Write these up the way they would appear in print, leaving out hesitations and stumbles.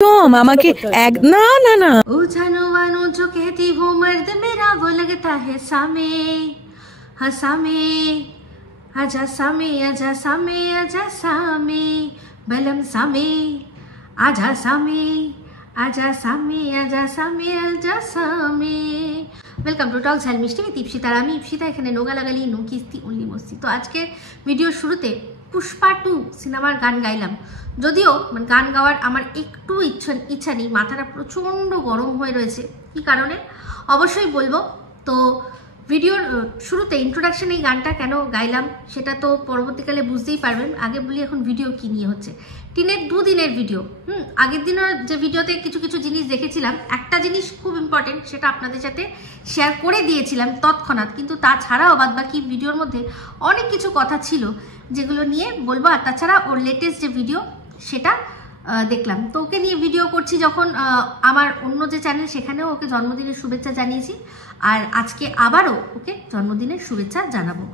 একদম আমাকে এক না না না उछानो वानो जो कहती हूँ मर्द मेरा वो लगता है सामे हसामे आजा सामे आजा सामे आजा सामे बलम सामे आजा सामे आजा सामे आजा सामे आजा सामे वेलकम टू टॉक झाल मिष्टी में दीपशिता আমি ইপসিতা এখানে নোগা লাগালি নো কিস্তি অনলি মস্তি। তো আজকে ভিডিওর শুরুতে পুষ্পা 2 সিনেমার গান গাইলাম, যদিও গান গাওয়ার আমার একটু ইচ্ছা নেই, মাথাটা প্রচণ্ড গরম হয়ে রয়েছে। কি কারণে অবশ্যই বলবো। তো ভিডিওর শুরুতে ইন্ট্রোডাকশন এই গানটা কেন গাইলাম সেটা তো পরবর্তীকালে বুঝতেই পারবেন। আগে বলি এখন ভিডিও কি নিয়ে হচ্ছে। টিনের দুদিনের ভিডিও। আগের দিনের যে ভিডিওতে কিছু কিছু জিনিস দেখেছিলাম, একটা জিনিস খুব ইম্পর্টেন্ট, সেটা আপনাদের সাথে শেয়ার করে দিয়েছিলাম তৎক্ষণাৎ, কিন্তু তাছাড়াও বাদবাকি ভিডিওর মধ্যে অনেক কিছু কথা ছিল যেগুলো নিয়ে বলবো। আর তাছাড়া ওর লেটেস্ট যে ভিডিও সেটা দেখলাম, তো ওকে নিয়ে ভিডিও করছি যখন আমার অন্য যে চ্যানেল সেখানেও ওকে জন্মদিনের শুভেচ্ছা জানিয়েছি, আর আজকে আবারও ওকে জন্মদিনের শুভেচ্ছা জানাবো।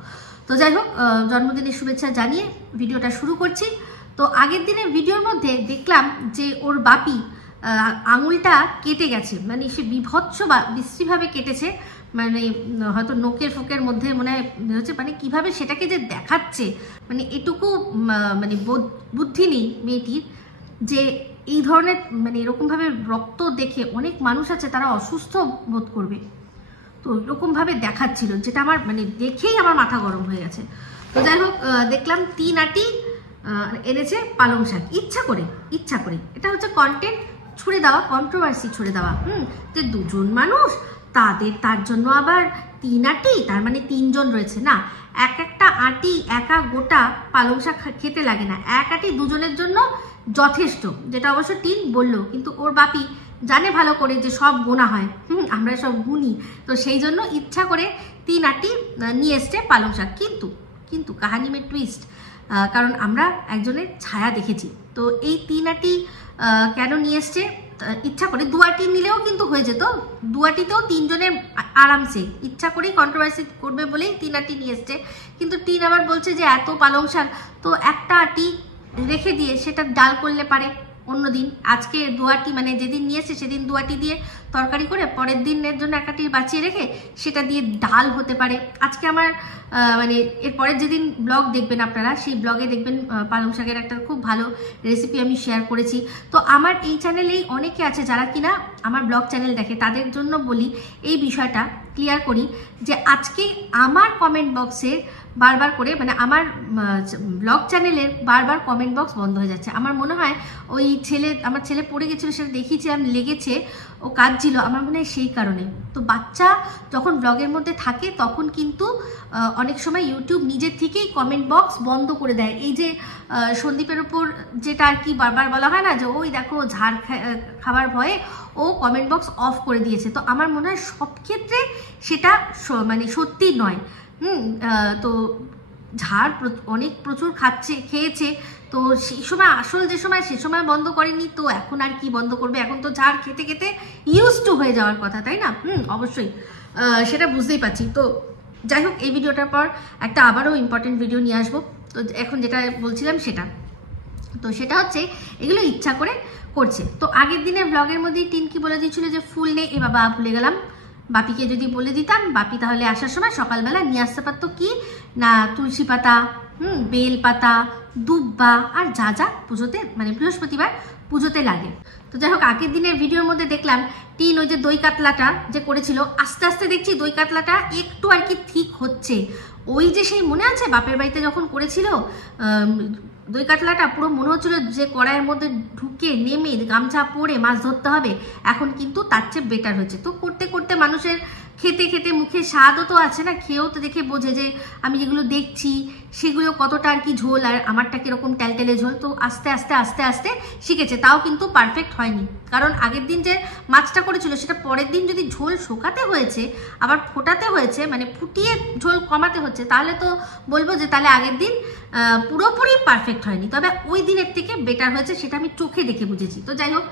তো যাই হোক, জন্মদিনের শুভেচ্ছা জানিয়ে ভিডিওটা শুরু করছি। তো আগের দিনের ভিডিওর মধ্যে দেখলাম যে ওর বাপি আঙুলটা কেটে গেছে, মানে সে বিভৎস বা বিশ্রীভাবে কেটেছে, মানে হয়তো নোকের ফোকের মধ্যে মনে হচ্ছে, মানে কিভাবে সেটাকে যে দেখাচ্ছে, মানে এটুকু মানে বুদ্ধি নেই মেয়েটির যে এই ধরনের মানে এরকমভাবে রক্ত দেখে অনেক মানুষ আছে তারা অসুস্থ বোধ করবে। তো এরকমভাবে দেখাচ্ছিল, যেটা আমার মানে দেখেই আমার মাথা গরম হয়ে গেছে। তো যাই হোক, দেখলাম 3 আটি এনেছে পালং শাক, ইচ্ছা করে। এটা হচ্ছে কন্টেন্ট ছুড়ে দেওয়া, কন্ট্রোভার্সি ছুড়ে দেওয়া। যে দুজন মানুষ তার জন্য আবার 3 আটি, তার মানে 3 জন রয়েছে না। একটা আটি একা গোটা পালং শাক খেতে লাগে না, 1 আটি দুজনের জন্য যথেষ্ট, যেটা অবশ্য টিন বললো। কিন্তু ওর বাপি জানে ভালো করে যে সব গোনা হয়, আমরা সব গুনি, তো সেই জন্য ইচ্ছা করে 3 আটি নিয়ে এসছে পালং শাক। কিন্তু কাহানি মে টুইস্ট, কারণ আমরা একজনের ছায়া দেখেছি। তো এই 3 আটি কেন নিয়ে এসছে ইচ্ছা করে? 2 আটি নিলেও কিন্তু হয়ে যেত, 2 আটিতেও 3 জনের আরামসে, ইচ্ছা করেই কন্ট্রোভার্সি করবে বলেই 3 আটি নিয়ে এসছে। কিন্তু টিন আবার বলছে যে এত পালং শাক, তো একটা আটি রেখে দিয়ে সেটা ডাল করলে পারে অন্যদিন। আজকে 2 আটি মানে যেদিন নিয়েছে সেদিন 2 আটি দিয়ে তরকারি করে পরের দিনের জন্য 1 আটি বাঁচিয়ে রেখে সেটা দিয়ে ডাল হতে পারে। আজকে আমার মানে এরপরের যেদিন ব্লগ দেখবেন আপনারা, সেই ব্লগে দেখবেন পালং শাকের একটা খুব ভালো রেসিপি আমি শেয়ার করেছি। তো আমার এই চ্যানেলেই অনেকে আছে যারা কিনা আমার ব্লগ চ্যানেল দেখে, তাদের জন্য বলি এই বিষয়টা ক্লিয়ার করি যে আজকে আমার কমেন্ট বক্সে বারবার করে, মানে আমার ব্লগ চ্যানেলের বারবার কমেন্ট বক্স বন্ধ হয়ে যাচ্ছে। আমার মনে হয় আমার ছেলে পড়ে গেছিলো, সেটা দেখিয়েছিলাম, লেগেছে, ও কাঁদছিল, আমার মনে হয় সেই কারণে। তো বাচ্চা যখন ব্লগের মধ্যে থাকে তখন কিন্তু অনেক সময় ইউটিউব নিজের থেকেই কমেন্ট বক্স বন্ধ করে দেয়। এই যে সন্দীপের উপর যেটা আর কি বারবার বলা হয় না, যে ওই দেখো ঝাড় খাবার ভয়ে ও কমেন্ট বক্স অফ করে দিয়েছে। তো আমার মনে হয় সব ক্ষেত্রে সেটা মানে সত্যি নয়। তো ঝাড় প্রচুর খেয়েছে, তো সেই সময় সে সময় বন্ধ করেনি, তো এখন আর কি বন্ধ করবে? এখন তো ঝাড় খেতে খেতে ইউজ টু হয়ে যাওয়ার কথা, তাই না? অবশ্যই সেটা বুঝতেই পারছি। তো যাই হোক, এই ভিডিওটার পর একটা আবারও ইম্পর্টেন্ট ভিডিও নিয়ে আসবো। তো এখন যেটা বলছিলাম সেটা হচ্ছে এগুলো ইচ্ছা করে করছে। তো আগের দিনের ব্লগের মধ্যেই টিন কি বলে দিয়েছিল যে ফুল নেই, এ বাবা ভুলে গেলাম। বাপিকে যদি বলে দিতাম, বাপি তাহলে আসার সময় সকালবেলা নিয়ে আসতে পারতো কি না, তুলসী পাতা, বেল পাতা, দুব্বা আর যা পুজোতে মানে বৃহস্পতিবার পুজোতে লাগে। তো যাই হোক, আগের দিনের ভিডিওর মধ্যে দেখলাম টিন ওই যে দই কাতলাটা যে করেছিল, আস্তে আস্তে দেখছি দই কাতলাটা একটু আর কি ঠিক হচ্ছে। ওই যে সেই মনে আছে বাপের বাড়িতে যখন করেছিল দই কাতলাটা, পুরো মনে হচ্ছিল যে কড়াইয়ের মধ্যে ঢুকে নেমে গামছা পরে মাছ ধরতে হবে, এখন কিন্তু তার চেয়ে বেটার হয়েছে। তো করতে করতে মানুষের খেতে খেতে মুখে স্বাদও তো আছে না, খেয়েও তো দেখে বোঝে যে আমি যেগুলো দেখছি সেগুলো কতটা আর কি ঝোল আর আমারটা কিরকম টেলটেলে ঝোল। তো আস্তে আস্তে শিখেছে, তাও কিন্তু পারফেক্ট হয়নি, কারণ আগের দিন যে মাছটা করেছিল সেটা পরের দিন যদি ঝোল শোকাতে হয়েছে, আবার ফোটাতে হয়েছে, মানে ফুটিয়ে ঝোল কমাতে হচ্ছে, তাহলে তো বলবো যে তাহলে আগের দিন পুরোপুরি পারফেক্ট হয়নি, তবে ওই দিনের থেকে বেটার হয়েছে, সেটা আমি চোখে দেখে বুঝেছি। তো যাই হোক,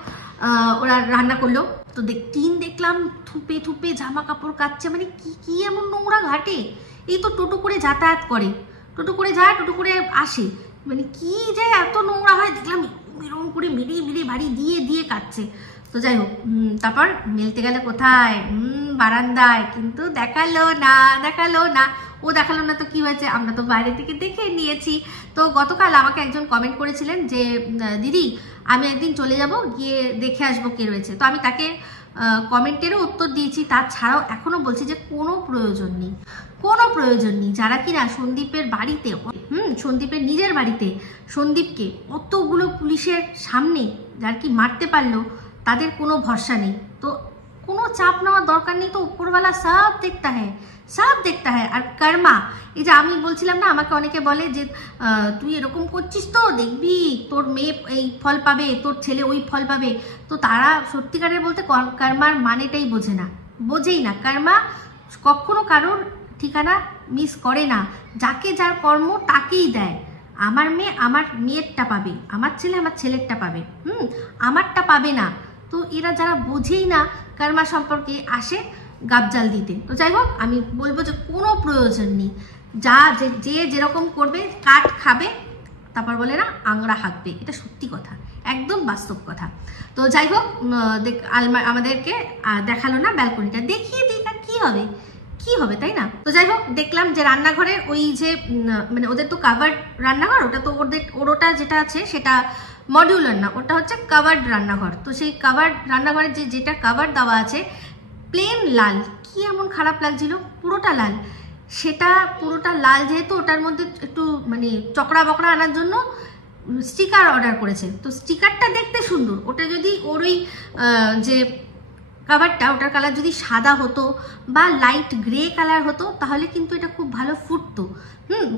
ওরা রান্না করলো, তো টিন দেখলাম থুপে জামা কাপড় কাচ্ছে, মানে কি এমন নোংরা ঘাটে। এই তো টোটো করে যাতায়াত করে, টোটো করে যায়, টোটো করে আসে, মানে কি যে এত নোংরা হয় দেখলাম। এরকম করে মেরে মেরে বাড়ি দিয়ে দিয়ে কাটছে। তো যাই হোক, তারপর মেলতে গেলে কোথায়, বারান্দায়, কিন্তু দেখালো না। ও দেখালো না তো কি হয়েছে, আমরা তো বাইরে থেকে দেখে নিয়েছি। তো গতকাল আমাকে একজন কমেন্ট করেছিলেন যে দিদি আমি একদিন চলে যাব, গিয়ে দেখে আসবো কে রয়েছে। তো আমি তাকে কমেন্টেরও উত্তর দিয়েছি, তাছাড়াও এখনো বলছি যে কোনো প্রয়োজন নেই। যারা কিনা সন্দীপের বাড়িতে, সন্দীপের নিজের বাড়িতে সন্দীপকে অতগুলো পুলিশের সামনে যার কি মারতে পারলো, তাদের কোনো ভরসা নেই। তো কোনো চাপ নেওয়ার দরকার নেই। তো উপরওয়ালা সব দেখতা হ্যায়। আর কর্মা, এই যে আমি বলছিলাম না, আমাকে অনেকে বলে যে তুই এরকম করছিস তো দেখবি তোর মেয়ে এই ফল পাবে, তোর ছেলে ওই ফল পাবে। তো তারা সত্যিকারের বলতে কর্মার মানেটাই বোঝেই না। কর্মা কখনো কারোর ঠিকানা মিস করে না, যাকে যার কর্ম তাকেই দেয়। আমার মেয়ে আমার মেয়েরটা পাবে, আমার ছেলে আমার ছেলেরটা পাবে, আমারটা পাবে না। তো এরা যারা বোঝেই না কর্মা সম্পর্কে, আসে গাবজাল দিতে। তো যাই হোক, আমি বলবো যে কোনো প্রয়োজন নেই। যে যেরকম করবে, কাঠ খাবে, তারপর বলে না আংড়া হাঁকবে, এটা সত্যি কথা, একদম বাস্তব কথা। তো যাই হোক, আমাদেরকে দেখালো না ব্যালকনিটা, দেখিয়ে দিই আর কি হবে তাই না। তো যাই হোক, দেখলাম যে রান্নাঘরের ওই যে মানে ওদের তো কাভার্ড রান্নাঘর, ওটা তো ওটা যেটা আছে সেটা মডিউলার না, ওটা হচ্ছে কাভার্ড রান্নাঘর। তো সেই কাভার্ড রান্নাঘরের যেটা কাভার দেওয়া আছে প্লেন লাল, কি এমন খারাপ লাগছিল, পুরোটা লাল। সেটা পুরোটা লাল যেহেতু, ওটার মধ্যে একটু মানে চকড়া বকড়া আনার জন্য স্টিকার অর্ডার করেছে। তো স্টিকারটা দেখতে সুন্দর, ওটা যদি ওর ওই যে কাভারটা, ওটার কালার যদি সাদা হতো বা লাইট গ্রে কালার হতো, তাহলে কিন্তু এটা খুব ভালো ফুটতো,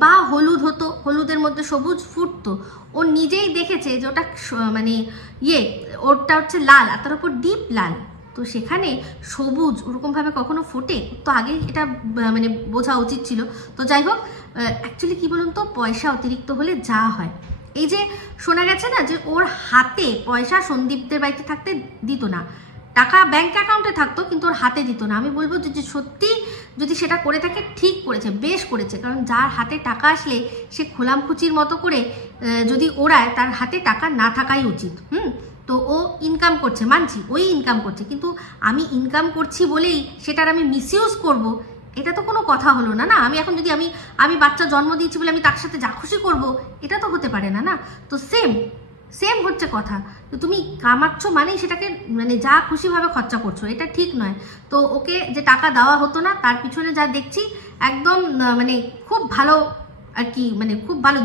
বা হলুদ হতো, হলুদের মধ্যে সবুজ ফুটতো। ও নিজেই দেখেছে যে ওটা মানে ওটা হচ্ছে লাল, আর তার উপর ডিপ লাল। তো সেখানে সবুজ ওরকমভাবে কখনো ফোটে? তো আগে এটা মানে বোঝা উচিত ছিল। তো যাই হোক, অ্যাকচুয়ালি কি বলুন তো, পয়সা অতিরিক্ত হলে যা হয়, এই যে শোনা গেছে না যে ওর হাতে পয়সা সন্দীপদের বাড়িতে থাকতে দিত না, টাকা ব্যাংক অ্যাকাউন্টে থাকতো কিন্তু ওর হাতে দিত না। আমি বলবো যে সত্যি যদি সেটা করে থাকে, ঠিক করেছে, বেশ করেছে। কারণ যার হাতে টাকা আসলে সে খোলামখুচির মতো করে যদি ওড়ায়, তার হাতে টাকা না থাকাই উচিত। তো ও ইনকাম করছে, মানছি, ওই ইনকাম করছে, কিন্তু আমি ইনকাম করছি বলেই সেটার আমি মিসইউজ করব, এটা তো কোনো কথা হলো না। আমি এখন যদি আমি বাচ্চা জন্ম দিয়েছি বলে আমি তার সাথে যা খুশি করবো, এটা তো হতে পারে না। তো সেম হচ্ছে কথা। তো তুমি কামাচ্ছ মানেই সেটাকে মানে যা খুশিভাবে খরচা করছো, এটা ঠিক নয়। তো ওকে যে টাকা দেওয়া হতো না, তার পিছনে যা দেখছি একদম মানে খুব ভালো আর কি, মানে খুব ভালো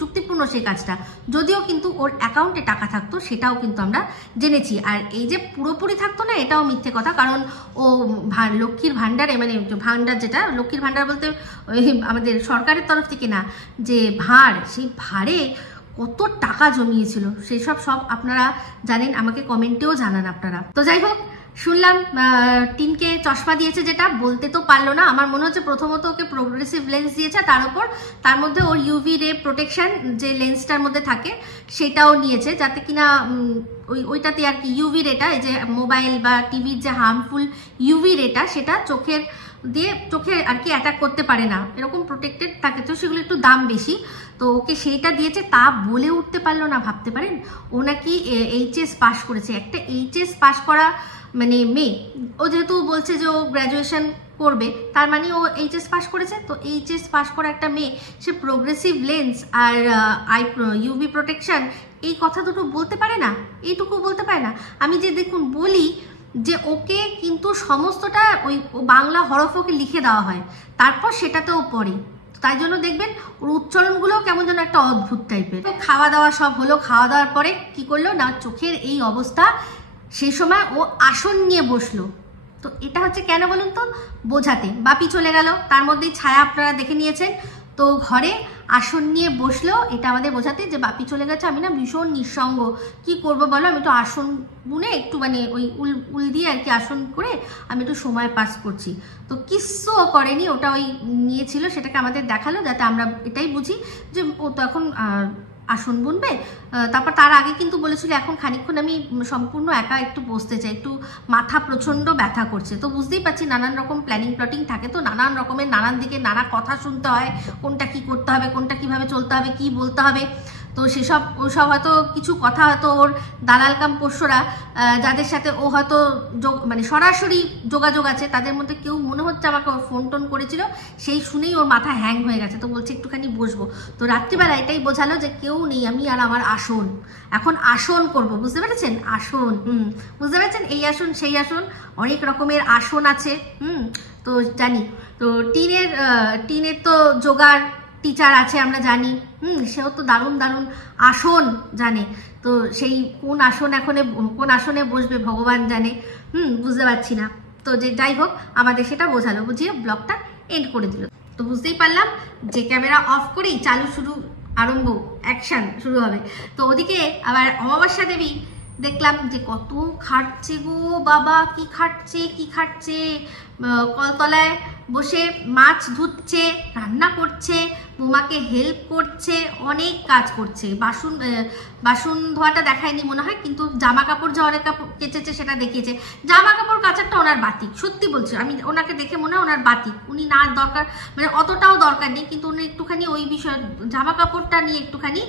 যুক্তিপূর্ণ সেই কাজটা। যদিও কিন্তু ওর অ্যাকাউন্টে টাকা থাকতো, সেটাও কিন্তু আমরা জেনেছি। আর এই যে পুরোপুরি থাকতো না, এটাও মিথ্যে কথা। কারণ ও লক্ষ্মীর ভাণ্ডারে, মানে ভাণ্ডার, যেটা লক্ষ্মীর ভাণ্ডার বলতে ওই আমাদের সরকারের তরফ থেকে না, যে ভাড়, সেই ভাড়ে কত টাকা জমিয়েছিল, সেই সব আপনারা জানেন, আমাকে কমেন্টেও জানান আপনারা। তো যাই হোক, শুনলাম টিনকে চশমা দিয়েছে, যেটা বলতে তো পারলো না। আমার মনে হচ্ছে প্রথমত ওকে প্রোগ্রেসিভ লেন্স দিয়েছে, তার মধ্যে ওর ইউভি রে প্রোটেকশন যে লেন্সটার মধ্যে থাকে সেটাও নিয়েছে, যাতে কিনা ওইটাতে আর কি ইউভি রেটা, এই যে মোবাইল বা টিভির যে হার্মফুল ইউভি রেটা, সেটা চোখে আর কি অ্যাটাক করতে পারে না, এরকম প্রোটেক্টেড থাকে। তো সেগুলো একটু দাম বেশি। তো ওকে সেইটা দিয়েছে, তা বলে উঠতে পারলো না। ভাবতে পারেন, ও নাকি এইচএস পাস করেছে। একটা এইচএস পাস করা মানে মেয়ে, ও যেহেতু বলছে যে ও গ্র্যাজুয়েশন করবে, তার মানে ও এইচএস পাস করেছে। তো এইচএস পাস করা একটা মেয়ে, সে প্রোগ্রেসিভ লেন্স আর ইউভি প্রোটেকশন, এই কথা দুটো বলতে পারে না, এইটুকু বলতে পারে না। আমি যে দেখুন বলি যে ওকে কিন্তু সমস্তটা ওই বাংলা হরফ ওকে লিখে দেওয়া হয়, তারপর সেটাতেও পড়ে। তাই জন্য দেখবেন ওর উচ্চারণগুলোও কেমন যেন একটা অদ্ভুত টাইপের। খাওয়া দাওয়া সব হলো, খাওয়া দাওয়ার পরে কি করলো না, চোখের এই অবস্থা, সেই সময় ও আসন নিয়ে বসলো। তো এটা হচ্ছে কেন বলুন তো, বোঝাতে। বাপি চলে গেল, তার মধ্যেই ছায়া আপনারা দেখে নিয়েছেন। তো ঘরে আসন নিয়ে বসলো, এটা আমাদের বোঝাতে যে বাপি চলে গেছে, আমি না ভীষণ নিঃসঙ্গ, কি করবো বলো, আমি তো আসন বুনে একটু মানে ওই উল দিয়ে আর কি আসন করে আমি একটু সময় পাস করছি। তো কিচ্ছুও করেনি, ওটা ওই নিয়েছিল, সেটাকে আমাদের দেখালো, যাতে আমরা এটাই বুঝি যে ও তো এখন আসন বুনবে। তারপর তার আগে কিন্তু বলেছিল এখন খানিকক্ষণ আমি সম্পূর্ণ একা একটু বসতে চাই, একটু মাথা প্রচণ্ড ব্যথা করছে। তো বুঝতেই পারছি নানান রকম প্ল্যাটিং থাকে, তো নানান রকমের নানান দিকে নানা কথা শুনতে হয়, কোনটা কি করতে হবে, কোনটা কিভাবে চলতে হবে, কি বলতে হবে। তো সেসব ওসব হয়তো কিছু কথা হয়তো ওর দালাল কাম পোষ্যরা যাদের সাথে ও হয়তো মানে সরাসরি যোগাযোগ আছে, তাদের মধ্যে কেউ মনে হচ্ছে আমাকে ফোন টোন করেছিল, সেই শুনেই ওর মাথা হ্যাং হয়ে গেছে। তো বলছে একটুখানি বসবো। তো রাত্রিবেলা এটাই বোঝালো যে কেউ নেই, আমি আর আমার আসন, এখন আসন করব, বুঝতে পেরেছেন? আসন, বুঝতে পেরেছেন? এই আসন সেই আসন, অনেক রকমের আসন আছে। তো জানি তো টিনের তো জোগাড় টিচার আছে আমরা জানি, সেও তো দারুণ দারুণ আসন জানে। তো সেই কোন আসনে বসবে ভগবান জানে, বুঝতে পারছি না। তো যে যাই হোক, আমাদের সেটা বোঝালো, বুঝিয়ে ব্লগটা এন্ড করে দিল। তো বুঝতেই পারলাম যে ক্যামেরা অফ করেই চালু শুরু আরম্ভ, অ্যাকশন শুরু হবে। তো ওদিকে আবার অমাবস্যা দেবী দেখলাম যে কত খাটছে গো বাবা, কি খাটছে, কলতলায় বসে মাছ ধুচ্ছে, রান্না করছে, বৌমাকে হেল্প করছে, অনেক কাজ করছে। বাসন ধোয়াটা দেখায়নি মনে হয়, কিন্তু জামা কাপড় যে অনেক কাপড় কেচেছে সেটা দেখিয়েছে। জামা কাপড় কাচারটা ওনার বাতিক, সত্যি বলছি, আমি ওনাকে দেখে মনে হয় ওনার বাতিক, উনি না দরকার মানে অতটাও দরকার নেই, কিন্তু উনি একটুখানি ওই বিষয় জামা কাপড়টা নিয়ে একটুখানি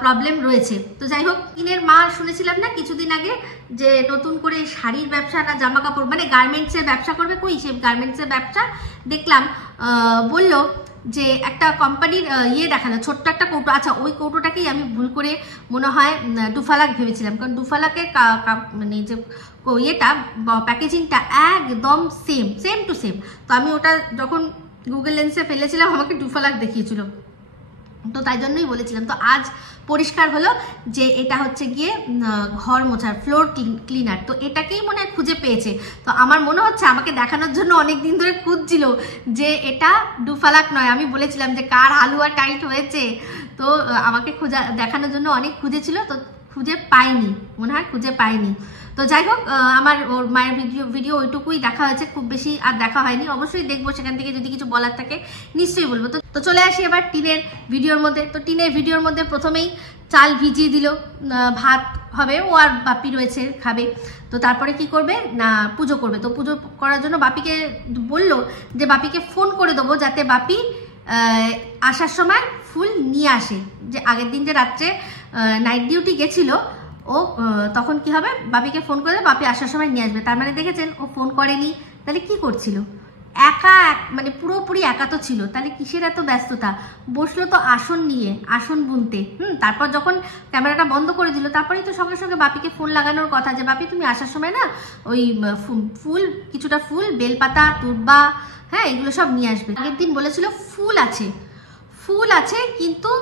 প্রবলেম রয়েছে। তো যাই হোক, টিনের মা শুনেছিলাম না কিছুদিন আগে যে নতুন করে শাড়ির ব্যবসা না জামা কাপড় মানে গার্মেন্টসের ব্যবসা করবে, কই সে গার্মেন্টসের ব্যবসা দেখলাম বললো যে একটা কোম্পানির দেখালো ছোট্ট একটা কৌটো। আচ্ছা, ওই কৌটোটাকেই আমি ভুল করে মনে হয় ডুফালাক ভেবেছিলাম, কারণ ডুফালাকের মানে যে প্যাকেজিংটা একদম সেম টু সেম। তো আমি ওটা যখন গুগল লেন্সে ফেলেছিলাম আমাকে ডুফালাক দেখিয়েছিল, তো তাই জন্যই বলেছিলাম। তো আজ পরিষ্কার হলো যে এটা হচ্ছে গিয়ে ঘর মোছার ফ্লোর ক্লিনার। তো এটাকেই মনে হয় খুঁজে পেয়েছে। তো আমার মনে হচ্ছে আমাকে দেখানোর জন্য অনেক দিন ধরে খুঁজছিল যে এটা ডুফালাক নয়। আমি বলেছিলাম যে কার হালুয়া টাইট হয়েছে, তো আমাকে দেখানোর জন্য অনেক খুঁজেছিল, তো খুঁজে পাইনি, মনে হয় খুঁজে পাইনি। তো যাই হোক, আমার ওর মায়ের ভিডিও ওইটুকুই দেখা হয়েছে, খুব বেশি আর দেখা হয়নি। অবশ্যই দেখবো, সেখান থেকে যদি কিছু বলার থাকে নিশ্চয়ই বলবো। তো চলে আসি এবার টিনের ভিডিওর মধ্যে। তো টিনের ভিডিওর মধ্যে প্রথমেই চাল ভিজিয়ে দিল, ভাত হবে, ও আর বাপি রয়েছে খাবে। তো তারপরে কি করবে না, পুজো করবে। তো পুজো করার জন্য বাপিকে বললো যে বাপিকে ফোন করে দেবো যাতে বাপি আসার সময় ফুল নিয়ে আসে। যে আগের দিন যে রাত্রে নাইট ডিউটি গেছিল ও, তখন কি হবে, বাপিকে ফোন করে বাপি আসার সময় নিয়ে আসবে। তার মানে দেখেছেন ও ফোন করেনি, তাহলে কি করছিল, একা মানে পুরোপুরি একা তো ছিল, তাহলে কিসের এত ব্যস্ততা, বসলো তো আসন নিয়ে, আসন বুনতে। তারপর যখন ক্যামেরাটা বন্ধ করে দিল, তারপরেই তো সঙ্গে সঙ্গে বাপিকে ফোন লাগানোর কথা যে বাপি তুমি আসার সময় না ওই কিছুটা ফুল, বেলপাতা, তুরবা, হ্যাঁ এগুলো সব নিয়ে আসবে। আগের দিন বলেছিল ফুল আছে কিন্তু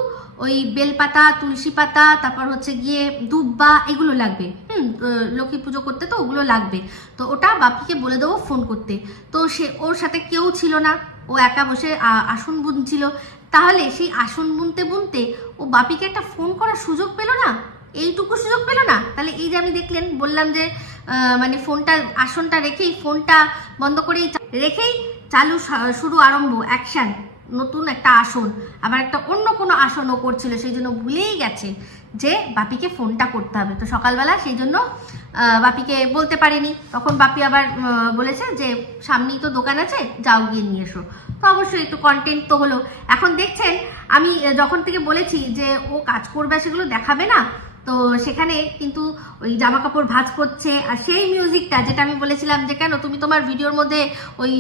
ওই বেলপাতা, তুলসী পাতা, তারপর হচ্ছে গিয়ে দুব্বা, এগুলো লাগবে। লক্ষ্মী পুজো করতে তো ওগুলো লাগবে। তো ওটা বাপিকে বলে দেবো ফোন করতে। তো ওর সাথে কেউ ছিল না, ও একা বসে আসন বুনছিল। তাহলে সেই আসন বুনতে বুনতে ও বাপিকে একটা ফোন করার সুযোগ পেল না, এইটুকু সুযোগ পেল না। তাহলে এই যে আমি দেখলেন বললাম যে মানে ফোনটা আসনটা রেখেই, ফোনটা বন্ধ করেই রেখেই চালু শুরু আরম্ভ, অ্যাকশন, নতুন একটা আসন, আবার একটা অন্য কোনো আসনও করছিল, সেই জন্য ভুলেই গেছে যে বাপিকে ফোনটা করতে হবে। তো সকালবেলা সেই জন্য বাপিকে বলতে পারিনি। তখন বাপি আবার বলেছে যে সামনেই তো দোকান আছে, যাও গিয়ে নিয়ে এসো। তো অবশ্যই একটু কন্টেন্ট তো হলো। এখন দেখছেন আমি যখন থেকে বলেছি যে ও কাজ করবে সেগুলো দেখাবে না, তো সেখানে কিন্তু ওই জামা কাপড় ভাঁজ করছে। আর সেই মিউজিকটা যেটা আমি বলেছিলাম যে কেন তুমি তোমার ভিডিওর মধ্যে ওই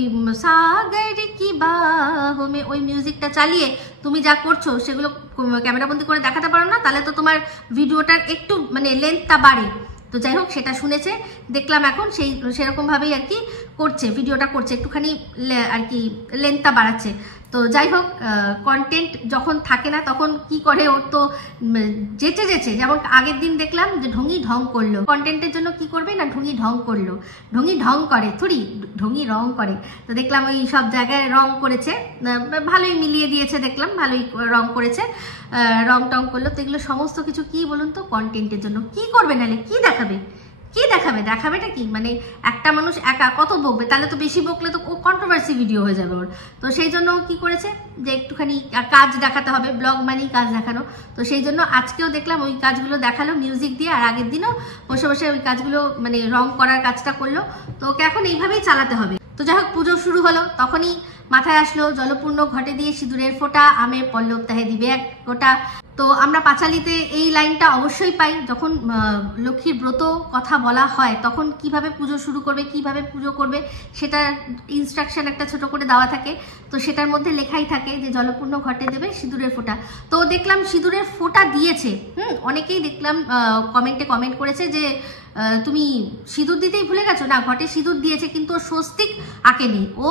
সাগর কি বাহমে ওই মিউজিকটা চালিয়ে তুমি যা করছো সেগুলো ক্যামেরাবন্দি করে দেখাতে পারো না, তাহলে তো তোমার ভিডিওটার একটু মানে লেন্থটা বাড়ে। তো যাই হোক, সেটা শুনেছে, দেখলাম এখন সেরকমভাবেই আর কি করছে, ভিডিওটা করছে, একটুখানি আর কি লেন্থটা বাড়াচ্ছে। তো যাই হোক, কন্টেন্ট যখন থাকে না তখন কি করে, ওর তো যেচে যেমন আগের দিন দেখলাম যে ঢঙি ঢং করলো, কন্টেন্টের জন্য কি করবে না ঢঙি ঢং করলো, ঢঙি ঢং করে থুড়ি, ঢঙি রং করে। তো দেখলাম ওই সব জায়গায় রং করেছে, ভালোই মিলিয়ে দিয়েছে, দেখলাম ভালোই রং করেছে, রং টং করলো। তো এগুলো সমস্ত কিছু কি বলুন তো, কন্টেন্টের জন্য। কি করবে নাহলে, কি দেখাবে, দেখাবেটা কি, মানে একটা মানুষ একা কত বকবে, তাহলে তো বেশি বকলে তো ও কন্ট্রোভার্সি ভিডিও হয়ে যাবে ওর। তো সেই জন্য কি করেছে যে একটুখানি কাজ দেখাতে হবে, ব্লগ মানেই কাজ দেখানো। তো সেই জন্য আজকেও দেখলাম ওই কাজগুলো দেখালো মিউজিক দিয়ে, আর আগের দিনও বসে বসে ওই কাজগুলো মানে রং করার কাজটা করলো। তো ওকে এখন এইভাবেই চালাতে হবে। তো যাই হোক, পুজো শুরু হলো, তখনই মাথায় আসলো জলপূর্ণ ঘটে দিয়ে সিঁদুরের ফোঁটা, আমের পল্লব তাহে দিবে এক গোটা। তো আমরা পাঁচালিতে এই লাইনটা অবশ্যই পাই, যখন লক্ষ্মীর ব্রত কথা বলা হয় তখন কিভাবে পুজো শুরু করবে, কিভাবে পুজো করবে সেটা ইনস্ট্রাকশন একটা ছোট করে দেওয়া থাকে। তো সেটার মধ্যে লেখাই থাকে যে জলপূর্ণ ঘটে দেবে সিঁদুরের ফোঁটা। তো দেখলাম সিঁদুরের ফোঁটা দিয়েছে, অনেকেই দেখলাম কমেন্টে কমেন্ট করেছে যে তুমি সিঁদুর দিতেই ভুলে গেছো। না, ঘটে সিঁদুর দিয়েছে কিন্তু ও স্বস্তিক আঁকেনি, ও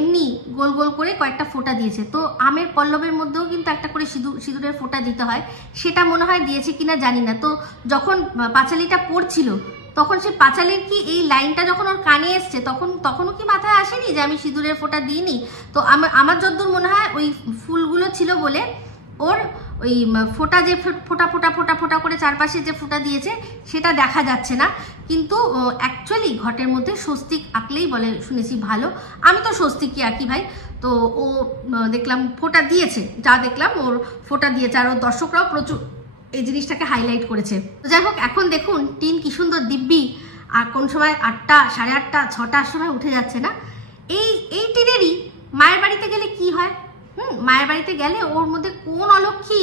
এমনি গোল গোল করে কয়েকটা ফোঁটা দিয়েছে। তো আমের পল্লবের মধ্যেও কিন্তু একটা করে সিঁদুরের ফোঁটা দিতে হয়, সেটা মনে হয় দিয়েছে কিনা জানি না। তো যখন পাঁচালিটা পড়ছিল তখন সে পাঁচালির কি এই লাইনটা যখন ওর কানে এসছে তখনও কি মাথায় আসেনি যে আমি সিঁদুরের ফোঁটা দিইনি? তো আমার যতদূর মনে হয় ওই ফুলগুলো ছিল বলে ওর ওই ফোঁটা যে ফোঁটা ফোঁটা ফোঁটা ফোঁটা করে চারপাশে যে ফোঁটা দিয়েছে সেটা দেখা যাচ্ছে না, কিন্তু অ্যাকচুয়ালি ঘটের মধ্যে স্বস্তিক আঁকলেই বলে শুনেছি ভালো। আমি তো স্বস্তিকই আঁকি ভাই। তো ও দেখলাম ফোঁটা দিয়েছে, যা দেখলাম ওর ফোঁটা দিয়েছে, আর ওর দর্শকরাও প্রচুর এই জিনিসটাকে হাইলাইট করেছে। তো যাই হোক, এখন দেখুন টিন কি সুন্দর দিব্যি, আর কোন সময় 8টা, 8:30, 6টার সময় উঠে যাচ্ছে না। এই টিনেরই মায়ের বাড়িতে গেলে কি হয়, মায়ের বাড়িতে গেলে ওর মধ্যে কোন অলক্ষী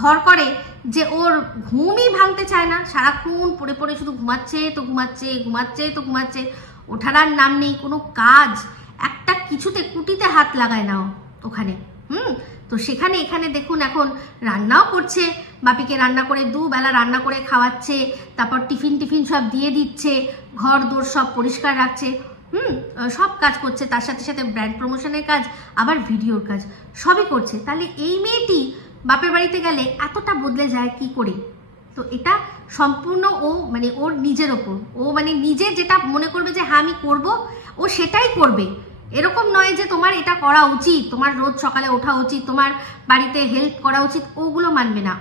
ভর করে যে ওর ঘুমই ভাঙতে চায় না, সারাক্ষণ পড়ে পড়ে শুধু ঘুমাচ্ছে তো ঘুমাচ্ছে, ঘুমাচ্ছে তো ঘুমাচ্ছে, ওঠার আর নাম নেই, কোনো কাজ একটা কিছুতে কুটিতে হাত লাগায় না ওখানে। তো সেখানে এখানে দেখুন এখন রান্নাও করছে, বাপিকে রান্না করে 2 বেলা রান্না করে খাওয়াচ্ছে, তারপর টিফিন সব দিয়ে দিচ্ছে, ঘর দোর সব পরিষ্কার রাখছে, সব কাজ করছে, তার সাথে সাথে ব্র্যান্ড প্রমোশনের কাজ, আবার ভিডিওর কাজ সবই করছে। তাহলে এই মেয়েটি বাপের বাড়িতে গেলে এতটা বদলে যায় কি করে? তো এটা সম্পূর্ণ মানে ওর নিজের ওপর, ও মানে নিজে যেটা মনে করবে যে হ্যাঁ আমি করবো, ও সেটাই করবে। এরকম নয় যে তোমার এটা করা উচিত, তোমার রোজ সকালে ওঠা উচিত, তোমার বাড়িতে হেল্প করা উচিত, ওগুলো মানবে না।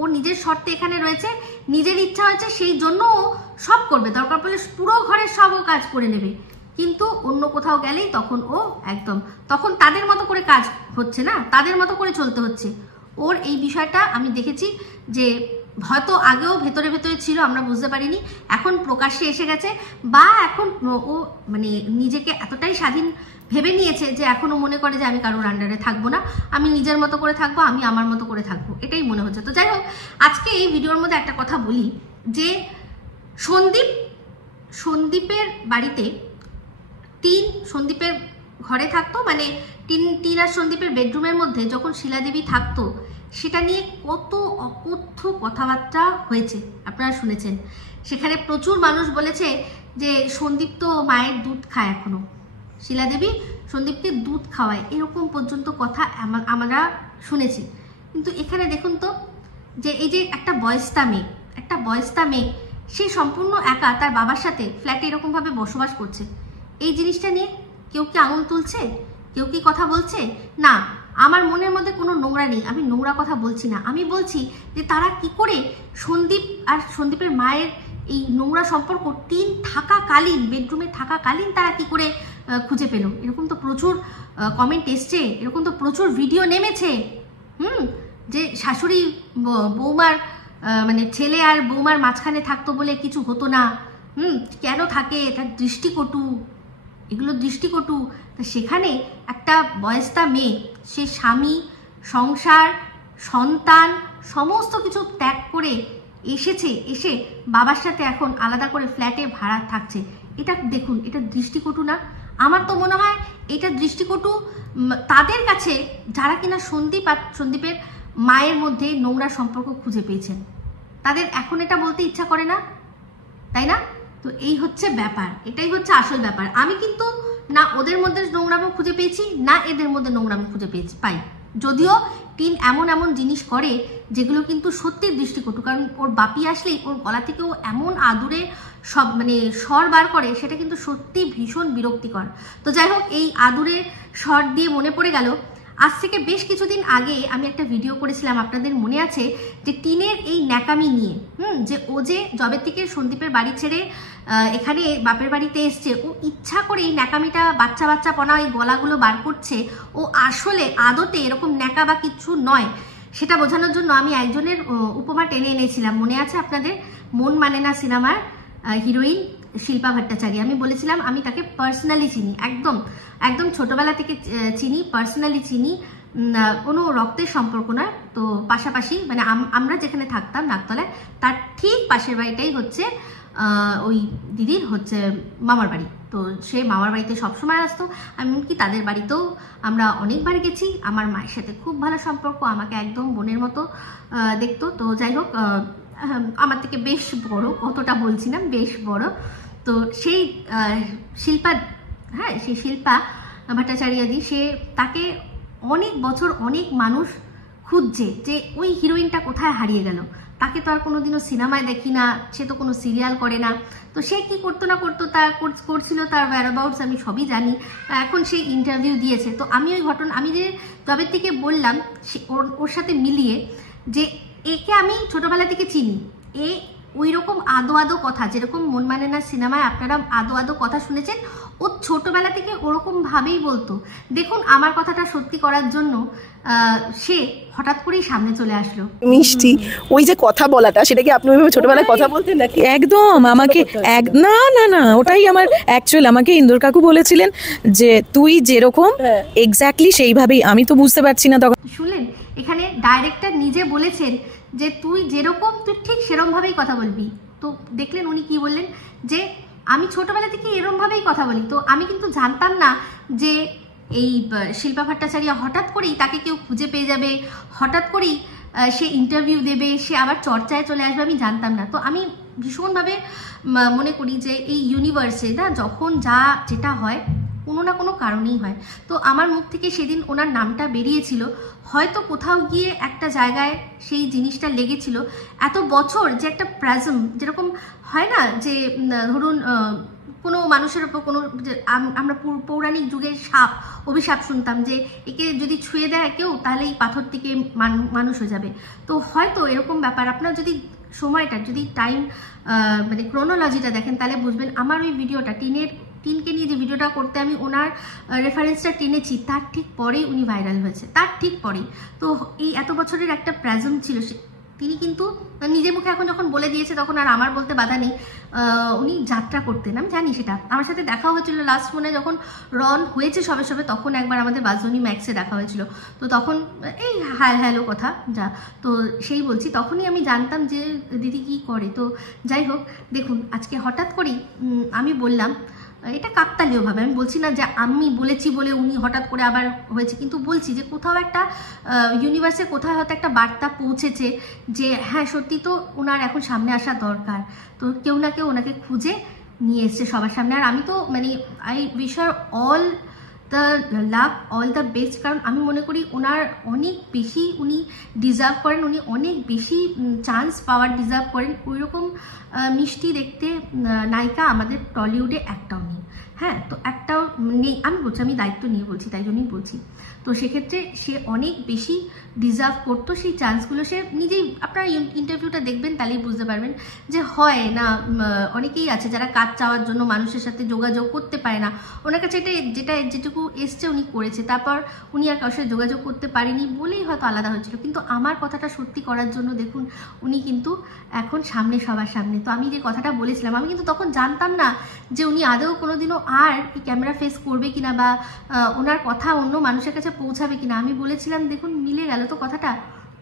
ও নিজের শর্তে এখানে রয়েছে, নিজের ইচ্ছা হয়েছে, সেই জন্য ও সব করবে, দরকার পড়লে পুরো ঘরের সব ও কাজ করে নেবে। কিন্তু অন্য কোথাও গেলেই তখন ও একদম, তখন তাদের মতো করে কাজ হচ্ছে না, তাদের মতো করে চলতে হচ্ছে। ওর এই বিষয়টা আমি দেখেছি যে হয়তো আগেও ভেতরে ভেতরে ছিল, আমরা বুঝতে পারিনি, এখন প্রকাশ্যে এসে গেছে, বা এখন ও মানে নিজেকে এতটাই স্বাধীন ভেবে নিয়েছে যে এখনও মনে করে যে আমি কারোর আন্ডারে থাকবো না, আমি নিজের মতো করে থাকবো, আমি আমার মতো করে থাকবো, এটাই মনে হচ্ছে। তো যাই হোক, আজকে এই ভিডিওর মধ্যে একটা কথা বলি যে সন্দীপের বাড়িতে সন্দীপের ঘরে থাকতো, মানে টিন আর সন্দীপের বেডরুমের মধ্যে যখন শিলাদেবী থাকতো, সেটা নিয়ে কত অকথ্য কথাবার্তা হয়েছে আপনারা শুনেছেন। সেখানে প্রচুর মানুষ বলেছে যে সন্দীপ তো মায়ের দুধ খায়, এখনো শিলাদেবী সন্দীপকে দুধ খাওয়ায়, এরকম পর্যন্ত কথা আমরা শুনেছি। কিন্তু এখানে দেখুন তো, যে এই যে একটা বয়স্তা মেয়ে সে সম্পূর্ণ একা তার বাবার সাথে ফ্ল্যাটে এরকমভাবে বসবাস করছে, এই জিনিসটা নিয়ে কেউ কি আঙুল তুলছে, কেউ কি কথা বলছে? না, আমার মনের মধ্যে কোনো নোংরা নেই, আমি নোংরা কথা বলছি না, আমি বলছি যে তারা কি করে সন্দীপ আর সন্দীপের মায়ের এই নোংরা সম্পর্ক টিন থাকাকালীন, বেডরুমে থাকাকালীন তারা কি করে খুঁজে পেল। এরকম তো প্রচুর কমেন্ট এসছে, এরকম তো প্রচুর ভিডিও নেমেছে, যে শাশুড়ি বৌমার মানে ছেলে আর বৌমার মাঝখানে থাকতো বলে কিছু হতো না, কেন থাকে, তার দৃষ্টিকটু, এগুলো দৃষ্টিকটু। তো সেখানে একটা বয়স্তা মেয়ে, সে স্বামী, সংসার, সন্তান সমস্ত কিছু ত্যাগ করে এসে বাবার সাথে এখন আলাদা করে ফ্ল্যাটে ভাড়া থাকছে, এটা দেখুন, এটা দৃষ্টিকটু না? আমার তো মনে হয় এটা দৃষ্টিকটু তাদের কাছে যারা কিনা সন্দীপ আর সন্দীপের মায়ের মধ্যে নোংরা সম্পর্ক খুঁজে পেয়েছেন, তাদের এখন এটা বলতে ইচ্ছা করে না, তাই না? তো এই হচ্ছে ব্যাপার, এটাই হচ্ছে আসল ব্যাপার। আমি কিন্তু না ওদের মধ্যে নোংরামো খুঁজে পেয়েছি, না এদের মধ্যে নোংরামো খুঁজে পাই। যদিও টিন এমন জিনিস করে যেগুলো কিন্তু সত্যি দৃষ্টিকটু, কারণ ওর বাপি আসলেই ওর গলা থেকেও এমন আদুরে সব মানে স্বর বার করে, সেটা কিন্তু সত্যি ভীষণ বিরক্তিকর। তো যাই হোক, এই আদুরে স্বর দিয়ে মনে পড়ে গেল, আজ থেকে বেশ কিছুদিন আগে আমি একটা ভিডিও করেছিলাম, আপনাদের মনে আছে, যে টিনের এই ন্যাকামি নিয়ে, যে ও যে জবের থেকে সন্দীপের বাড়ি ছেড়ে এখানে বাপের বাড়িতে এসছে, ও ইচ্ছা করে এই ন্যাকামিটা বাচ্চা পনা এই গলাগুলো বার করছে, ও আসলে আদতে এরকম ন্যাকা বা কিছু নয়, সেটা বোঝানোর জন্য আমি একজনের উপমা টেনে এনেছিলাম, মনে আছে আপনাদের? মন মানে না সিনেমার হিরোইন শিল্পা ভট্টাচার্য। আমি বলেছিলাম আমি তাকে পার্সোনালি চিনি, একদম ছোটবেলা থেকে চিনি, পার্সোনালি চিনি, কোনো রক্তের সম্পর্ক নয়। তো পাশাপাশি মানে আমরা যেখানে থাকতাম নাকতলায় তার ঠিক পাশের বাড়িটাই হচ্ছে ওই দিদির হচ্ছে মামার বাড়ি। তো সে মামার বাড়িতে সবসময় আসতো, এমনকি তাদের বাড়িতেও আমরা অনেকবার গেছি। আমার মায়ের সাথে খুব ভালো সম্পর্ক, আমাকে একদম বোনের মতো দেখতো। তো যাই হোক, আমার থেকে বেশ বড়, অতটা বলছি না, বেশ বড়। তো সেই শিল্পা, হ্যাঁ সেই শিল্পা ভট্টাচার্যদি, তাকে অনেক বছর অনেক মানুষ খুঁজছে যে ওই হিরোইনটা কোথায় হারিয়ে গেল। তাকে তো আর কোনোদিনও সিনেমায় দেখি না, সে তো কোনো সিরিয়াল করে না। তো সে কি করতো না করতো, তার করছিল তার ওয়্যারঅ্যাবাউটস আমি সবই জানি। এখন সে ইন্টারভিউ দিয়েছে। তো আমি ওই ঘটনা, আমি যে তবে থেকে বললাম ওর সাথে মিলিয়ে যে একে আমি ছোটবেলা থেকে চিনি, ওই রকম আদো আদো কথা, যেরকম মন মানে না সিনেমায় আপনারা আদো আদো কথা শুনেছেন, ও ছোটবেলা থেকে ওরকম ভাবেই বলতো। দেখুন আমার কথাটা সত্যি করার জন্য সে হঠাৎ করেই সামনে চলে আসলো। মিষ্টি ওই যে কথা বলাটা, সেটা কি আপনি ওইভাবে ছোটবেলায় কথা বলতেন নাকি? একদম আমাকে না না না, ওটাই আমার অ্যাকচুয়াল, আমাকে ইন্দুর কাকু বলেছিলেন যে তুই যেরকম এক্স্যাক্টলি সেইভাবেই। আমি তো বুঝতে পারছি না তখন। শুনলেন, এখানে ডাইরেক্টর নিজে বলেছেন যে তুই যেরকম তুই ঠিক সেরকম ভাবেই কথা বলবি। তো দেখলেন উনি কি বললেন, যে আমি ছোটবেলা থেকে এরকম ভাবেই কথা বলি। তো আমি কিন্তু জানতাম না যে এই শিল্পা ভট্টাচার্য হঠাৎ করেই তাকে কেউ খুঁজে পেয়ে যাবে, হঠাৎ করেই সে ইন্টারভিউ দেবে, সে আবার চর্চায় চলে আসবে, আমি জানতাম না। তো আমি ভীষণভাবে মনে করি যে এই ইউনিভার্সে না যখন যেটা হয় কোনো না কোনো কারণেই হয়। তো আমার মুখ থেকে সেদিন ওনার নামটা বেরিয়েছিল, হয়তো কোথাও গিয়ে একটা জায়গায় সেই জিনিসটা লেগেছিল। এত বছর যে একটা প্রাজম, যেরকম হয় না যে ধরুন কোনো মানুষের ওপর কোনো, আমরা পৌরাণিক যুগের অভিশাপ শুনতাম যে একে যদি ছুঁয়ে দেয় কেউ তাহলে এই পাথর থেকে মানুষ হয়ে যাবে। তো হয়তো এরকম ব্যাপার। আপনারা যদি সময়টা, যদি টাইম মানে ক্রোনোলজিটা দেখেন তাহলে বুঝবেন। আমার ওই ভিডিওটা টিনকে নিয়ে যে ভিডিওটা করতে আমি ওনার রেফারেন্সটা টেনেছি, তার ঠিক পরেই উনি ভাইরাল হয়েছে, তার ঠিক পরেই। তো এই এত বছরের একটা প্রেজেন্ট ছিল, তিনি কিন্তু নিজের মুখে এখন যখন বলে দিয়েছে তখন আর আমার বলতে বাধা নেই। উনি যাত্রা করতেন, আমি জানি সেটা। আমার সাথে দেখা হয়েছিল লাস্ট মনে যখন রন হয়েছে সবে সবে, তখন একবার আমাদের বাজনী ম্যাক্সে দেখা হয়েছিল। তো তখন এই হ্যালো কথা যা, তো সেই বলছি, তখনই আমি জানতাম যে দিদি কি করে। তো যাই হোক, দেখুন আজকে হঠাৎ করেই আমি বললাম, এটা কাকতালীয়ভাবে, আমি বলছি না যে আমি বলেছি বলে উনি হঠাৎ করে আবার হয়েছে, কিন্তু বলছি যে কোথাও একটা ইউনিভার্সে কোথাও হয়তো একটা বার্তা পৌঁছেছে যে হ্যাঁ সত্যি তো ওনার এখন সামনে আসা দরকার। তো কেউ না কেউ ওনাকে খুঁজে নিয়ে এসছে সবার সামনে। আর আমি তো মানে I wish her all the luck, all the best. কারণ আমি মনে করি ওনার অনেক বেশি উনি ডিজার্ভ করেন, উনি অনেক বেশি চান্স পাওয়ার ডিজার্ভ করেন। ওই রকম মিষ্টি দেখতে নায়িকা আমাদের টলিউডে একটাও নেই। হ্যাঁ, তো একটাও নেই, আমি বলছি, আমি দায়িত্ব নিয়ে বলছি, তাই জন্যই বলছি। তো সেক্ষেত্রে সে অনেক বেশি ডিজার্ভ করতো সেই চান্সগুলো। সে নিজেই, আপনারা ইন্টারভিউটা দেখবেন তাহলেই বুঝতে পারবেন যে হয় না, অনেকেই আছে যারা কাজ চাওয়ার জন্য মানুষের সাথে যোগাযোগ করতে পারে না। ওনার কাছে যেটুকু এসছে উনি করেছে, তারপর উনি আর কারোর সাথে যোগাযোগ করতে পারেনি বলেই হয়তো আলাদা হয়েছিল। কিন্তু আমার কথাটা সত্যি করার জন্য দেখুন উনি কিন্তু এখন সামনে, সবার সামনে। তো আমি যে কথাটা বলেছিলাম, আমি কিন্তু তখন জানতাম না যে উনি আদৌ কোনোদিনও আর এই ক্যামেরা ফেস করবে কিনা, বা ওনার কথা অন্য মানুষের কাছে পৌঁছাবে কিনা। আমি বলেছিলাম, দেখুন মিলে গেল তো কথাটা।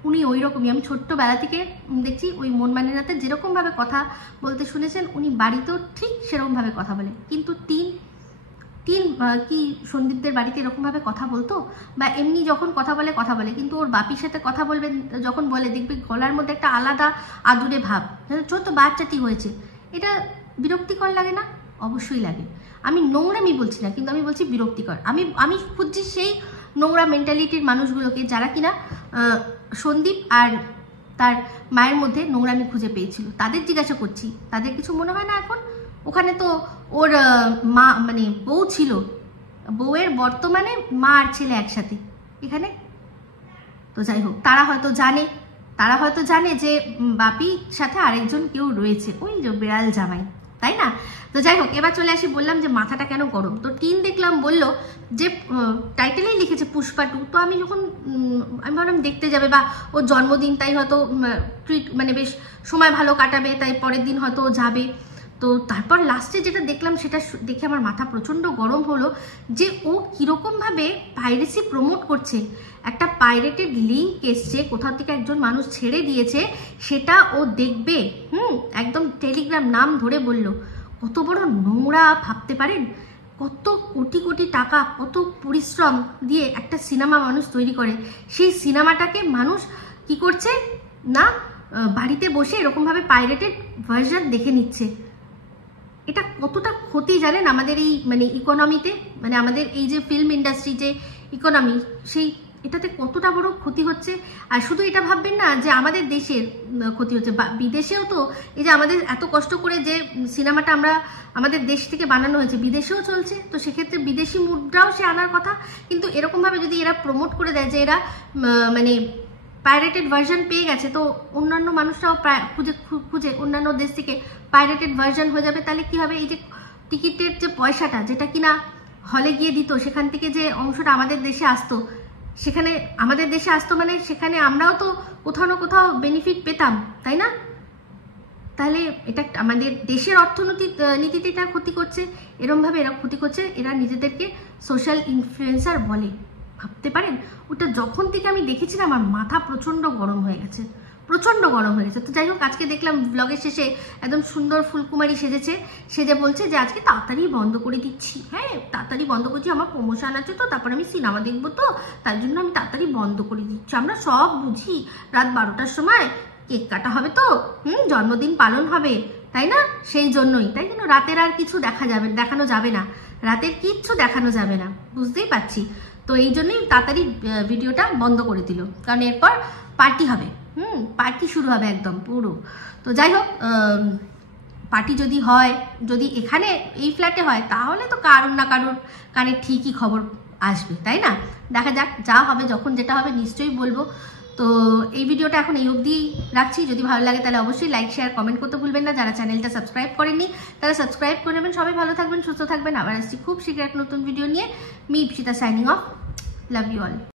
উনি ওই রকমই, আমি ছোট্টবেলা থেকে দেখছি ওই মন মানে নাতে যেরকমভাবে কথা বলতে শুনেছেন, উনি বাড়িতেও ঠিক সেরকমভাবে কথা বলে। কিন্তু টিন কি সন্দীপদের বাড়িতে এরকমভাবে কথা বলতো? বা এমনি যখন কথা বলে, কিন্তু ওর বাপির সাথে কথা বলবেন যখন বলে, দেখবে গলার মধ্যে একটা আলাদা আদুরে ভাব, ছোট্ট বাচ্চাটি হয়েছে। এটা বিরক্তিকর লাগে না? অবশ্যই লাগে। আমি নোংরামি বলছি না, কিন্তু আমি বলছি বিরক্তিকর। আমি খুঁজছি সেই নোংরা মেন্টালিটির মানুষগুলোকে যারা কিনা সন্দীপ আর তার মায়ের মধ্যে নোংরামি খুঁজে পেয়েছিল। তাদের জিজ্ঞাসা করছি, তাদের কিছু মনে হয় না এখন? ওখানে তো ওর মা মানে বউ ছিল, বউয়ের বর্তমানে মা আর ছেলে একসাথে এখানে। তো যাই হোক, তারা হয়তো জানে যে বাপির সাথে আরেকজন কেউ রয়েছে, ওই যে বিড়াল জামাই, তাই না? তো যাই হোক, এবার চলে আসি, বললাম যে মাথাটা কেন গরম। তো টিন দেখলাম বলল যে টাইটেলেই লিখেছে পুষ্পা 2। তো আমি ভাবলাম দেখতে যাবে, বা ওর জন্মদিন, তাই হয়তো ট্রিট মানে বেশ সময় ভালো কাটাবে, তাই পরের দিন হয়তো যাবে। তো তারপর লাস্টে যেটা দেখলাম সেটা দেখে আমার মাথা প্রচণ্ড গরম হলো, যে ও কীরকমভাবে পাইরেসি প্রমোট করছে। একটা পাইরেটেড লিঙ্ক এসছে, কোথাও থেকে একজন মানুষ ছেড়ে দিয়েছে, সেটা ও দেখবে। একদম টেলিগ্রাম নাম ধরে বলল। কত বড় নোংরা ভাবতে পারেন? কত কোটি কোটি টাকা, কত পরিশ্রম দিয়ে একটা সিনেমা মানুষ তৈরি করে, সেই সিনেমাটাকে মানুষ কি করছে না, বাড়িতে বসে এরকমভাবে পাইরেটেড ভার্সন দেখে নিচ্ছে। এটা কতটা ক্ষতি জানেন আমাদের এই মানে ইকোনমিতে, মানে আমাদের এই যে ফিল্ম ইন্ডাস্ট্রি যে ইকোনমি, সেই এটাতে কতটা বড় ক্ষতি হচ্ছে। আর শুধু এটা ভাববেন না যে আমাদের দেশের ক্ষতি হচ্ছে, বিদেশেও তো এই যে আমাদের এত কষ্ট করে যে সিনেমাটা আমরা আমাদের দেশ থেকে বানানো হয়েছে, বিদেশেও চলছে। তো সেক্ষেত্রে বিদেশি মুদ্রাও সে আনার কথা, কিন্তু এরকমভাবে যদি এরা প্রমোট করে দেয় যে এরা মানে পাইরেটেড ভার্সন পেয়ে গেছে, তো অন্যান্য মানুষরাও খুঁজে খুঁজে অন্যান্য দেশ থেকে পাইরেটেড ভার্সন হয়ে যাবে। তাহলে কি হবে, এই যে টিকিটের যে পয়সাটা, যেটা কিনা হলে গিয়ে দিত, সেখান থেকে যে অংশটা আমাদের দেশে আসতো, সেখানে আমাদের দেশে আসতো মানে সেখানে আমরাও তো কোথাও না কোথাও বেনিফিট পেতাম, তাই না? তাহলে এটা আমাদের দেশের নীতিতে এটা ক্ষতি করছে। এরমভাবে এরা ক্ষতি করছে, এরা নিজেদেরকে সোশ্যাল ইনফ্লুয়েন্সার বলে। ভাবতে পারেন? ওটা যখন থেকে আমি দেখেছি না, আমার মাথা প্রচণ্ড গরম হয়ে গেছে, প্রচণ্ড গরম হয়ে গেছে। তো যাই হোক, আজকে দেখলাম ব্লগের শেষে একদম সুন্দর ফুলকুমারী সেজেছে, সেজে বলছে যে আজকে তাড়াতাড়ি বন্ধ করে দিচ্ছি। হ্যাঁ, তাড়াতাড়ি বন্ধ করছি, আমার প্রমোশন আছে তো, তারপর আমি সিনেমা দেখবো, তো তার জন্য আমি তাড়াতাড়ি বন্ধ করে দিচ্ছি। আমরা সব বুঝি, রাত 12টার সময় কেক কাটা হবে তো, জন্মদিন পালন হবে, তাই না? সেই জন্যই, তাই জন্য রাতের আর কিছু দেখানো যাবে না, রাতের কিচ্ছু দেখানো যাবে না, বুঝতেই পারছি। তো এই জন্যই তাড়াতাড়ি ভিডিওটা বন্ধ করে দিল, কারণ এরপর পার্টি হবে, পার্টি শুরু হবে একদম পুরো। তো যাই হোক, পার্টি যদি হয়, যদি এখানে এই ফ্ল্যাটে হয়, তাহলে তো কারুর না কারুর কানে ঠিকই খবর আসবে, তাই না? দেখা যাক, যা হবে, যখন যেটা হবে নিশ্চয়ই বলবো। তো এই ভিডিওটা এখন এই অবধি রাখছি। যদি ভালো লাগে তাহলে অবশ্যই লাইক, শেয়ার, কমেন্ট করতে ভুলবেন না। যারা চ্যানেলটা সাবস্ক্রাইব করেননি তারা সাবস্ক্রাইব করে নেবেন। সবাই ভালো থাকবেন, সুস্থ থাকবেন। আবার আসছি খুব শীঘ্র এক নতুন ভিডিও নিয়ে। Me Ipsita signing off. Love you all.